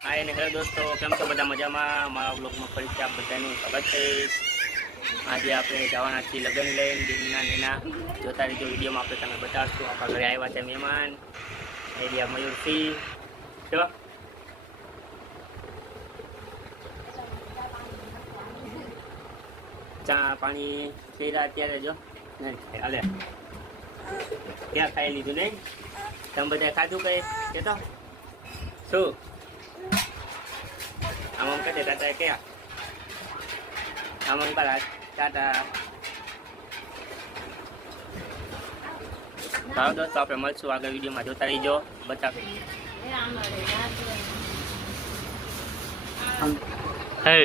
હાય ને હેલો દોસ્તો, કેમ છો? બધા મજામાં? મારા બ્લોગમાં ફરીથી આપ બધાનું સ્વાગત છે. આજે આપણે જવાના છીએ લગ્ન લઈને દિલ્હીના નીના. જોતા રહીજો વિડીયોમાં આપણે તમે બતાવશું, આપણા ઘરે આવ્યા છે મહેમાન. એરિયા મયુરસિંહ જો. ચા, પાણી પીરા અત્યારે જો. નહીં ક્યાં ખાઈ લીધું નહીં? તમે બધા ખાધું કઈ? કે તો શું? આમ આમ કહેતે તાતા ક્યાં આમ આમ કરા ટાટા ચાલો દોસ્તો આપણે મળશું આગળ વિડીયોમાં જોતા રહીજો બતાવે હે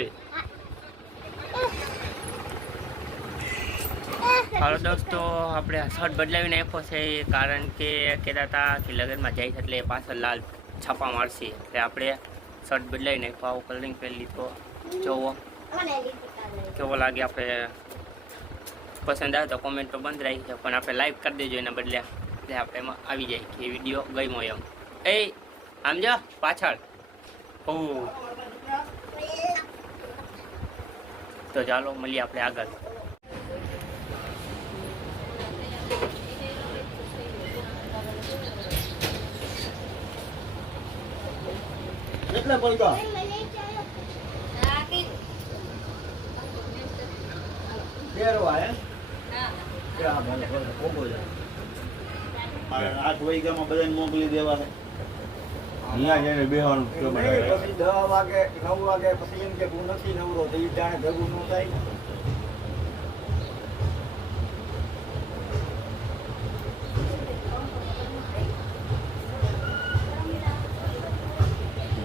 હાલો દોસ્તો આપણે શર્ટ બદલાવીને આપ્યો છે કારણ કે કહેતા હતા કે લગ્નમાં જાય છે એટલે પાછળ લાલ છાપા મારશે એટલે આપણે શર્ટ બદલાઈ નાખ્યો આવો કલરિંગ પહેરી લીધો. જોવો. કેવો લાગે આપણે પસંદ આવે તો કોમેન્ટ તો બંધ રાખી છે પણ આપણે લાઈક કરી દેજો એના બદલે. એટલે આપણે એમાં આવી જાય કે વીડિયો ગમ્યો એમ. એ આમ જો પાછળ. ઓ તો ચાલો મળીએ આપણે આગળ. કેટલા પડકા તેરવા હે. કે ભલે ભલે કોકો જાય આઠ વાગ્યામાં બધાને મોકલી દેવા છે અહીંયા જઈને બેહવાનું પછી દસ વાગે નવ વાગે પછી એમ કે હું નથી નવરો તો ઈ જાણે ભેગું ન થાય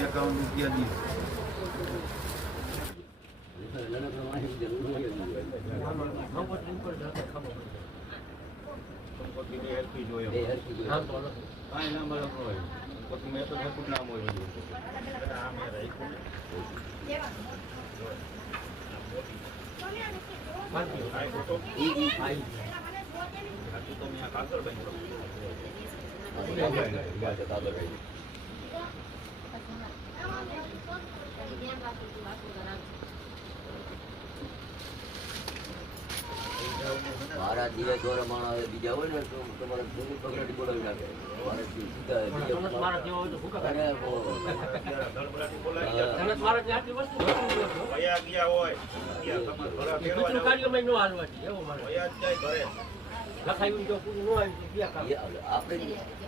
રૂપિયા એકાવન રૂપિયા દી કંકોત્રીની હેરકી જોયો. કાંઈ ના મળે હોય. પછી મેં તો નકું નામ હોય બધું. આ મેં રાખ્યું ને. રાખ્યું તો. રાખ્યું તો મેં આ કાતર બાંધ્યો. મારા દિવસ દ્વારા માણસ આવે બીજા હોય ને તો તમારે જૂની પગલાટી બોલાવી નાખે મારે સીધા બીજા અરે ઓ, અત્યારે ધડબડાટી બોલાવી હા. ગયા. વયા માણા હોય બીજા હોય ને તો તમારે વયા પગલાટી બોલાવી નાખે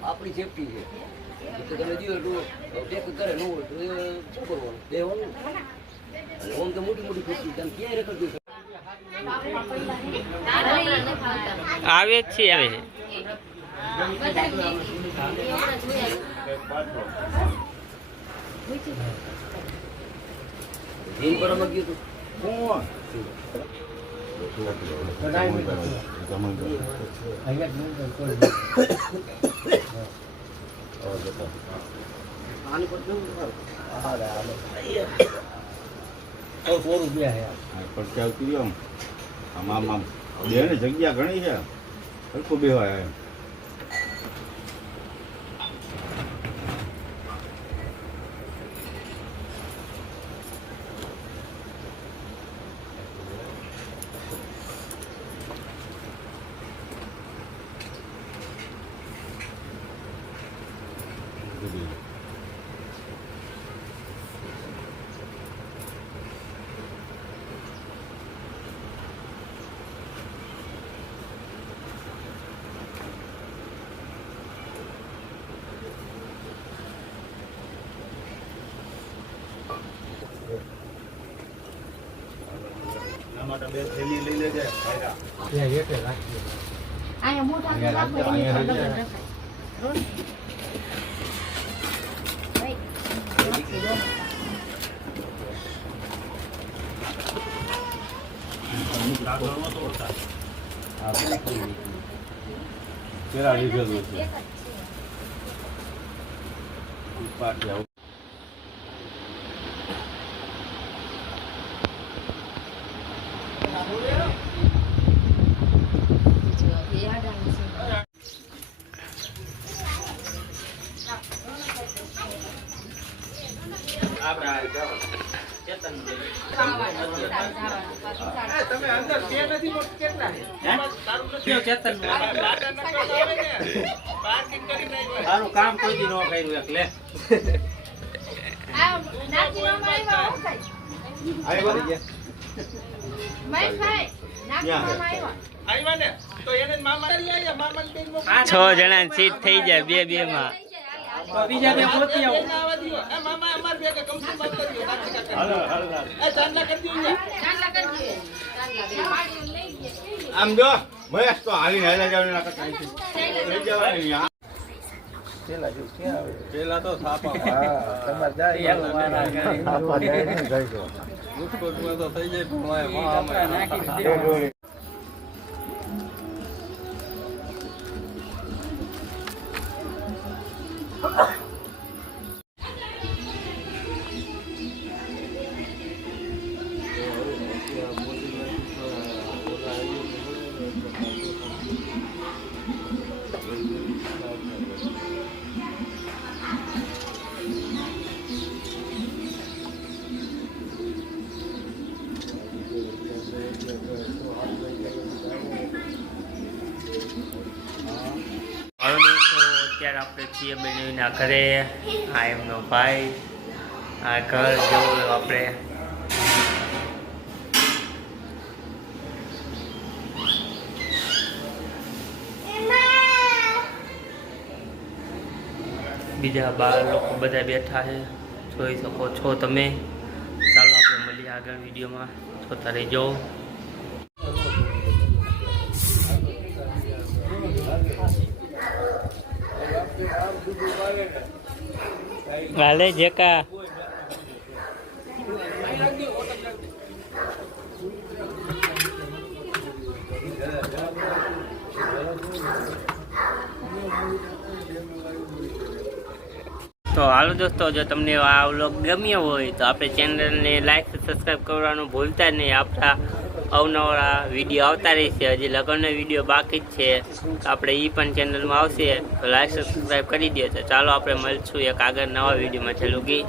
આપણી સેફટી છે. તમે દિયો એટલું ટેક કરે ન હોય તો એ શું કરવાનું? બેવાનું અને તો મોટી મોટી સેફટી તમે ક્યાંય રખડતું આવે જ છે આવે એક બાટલો. જીન પર અમે ગયું કોણ? આની પર કેવું આ પડચાવ કર્યો આમ. આમ આમ આમ બેને જગ્યા ઘણી છે હલકું બેવાય એમ. અહીંયા મોટા રાખી પેલા લીધેલું છે તારું કામ કોઈ ન કર્યું એટલે છ જણા સીટ થઈ જાય બે બે માં. બીજા બે પહોંચી આવો હાલો, હાલો, હાલો. આમ જો મહેશ તો હાલી ના અહીંથી. લઈ જવાની. પેલા તો થાપા તમારે જાય આપવા જાય ને જાય તો. તો થઈ જાય છીએ બેનના ઘરે. આ એમનો ભાઈ, આ ઘર જોવું આપણે. બીજા બાર લોકો બધા બેઠા છે. જોઈ શકો છો તમે. ચાલો આપણે મળીએ આગળ વિડીયોમાં. જોતા રહેજો. હાલે જેકા. તો હાલો દોસ્તો, જો તમને આ વ્લોગ ગમ્યો હોય તો આપણે ચેનલને લાઈક સબસ્ક્રાઈબ કરવાનું ભૂલતા જ નહીં. આપણા અવનવરા વીડિયો આવતા રહેશે હજી લગ્નનો વીડિયો બાકી જ છે. તો આપણે એ પણ ચેનલમાં આવશે. તો લાઈક સબસ્ક્રાઈબ કરી દો તો ચાલો આપણે મળશું એક આગળ નવા વિડીયોમાં. ચાલુ ગઈ